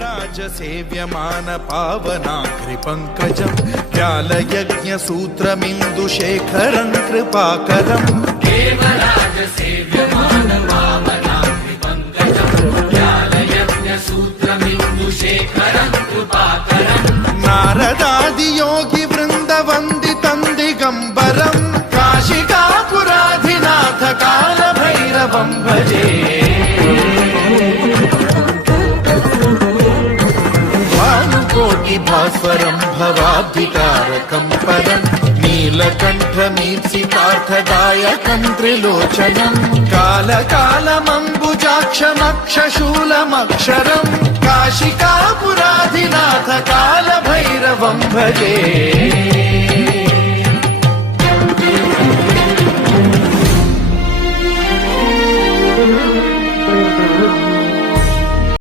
देवराज सेव्यमान पावनाघ्रिपङ्कजं व्यालयज्ञसूत्रमिन्दुशेखरं कृपाकरं देवराज सेव्यमान पावनाघ्रिपङ्कजं व्यालयज्ञसूत्रमिन्दुशेखरं कृपाकरं नारदादियोगिवृन्दवन्दितं दिगम्बरं काशिकापुराधिनाथ कालभैरवं भजे भास्वरं भवाब्धितारकं परं नीलकण्ठमीप्सितार्थदायकं त्रिलोचनं कालकालमम्बुजाक्षमक्षशूलमक्षरं काशिकापुराधिनाथ कालभैरवं भजे।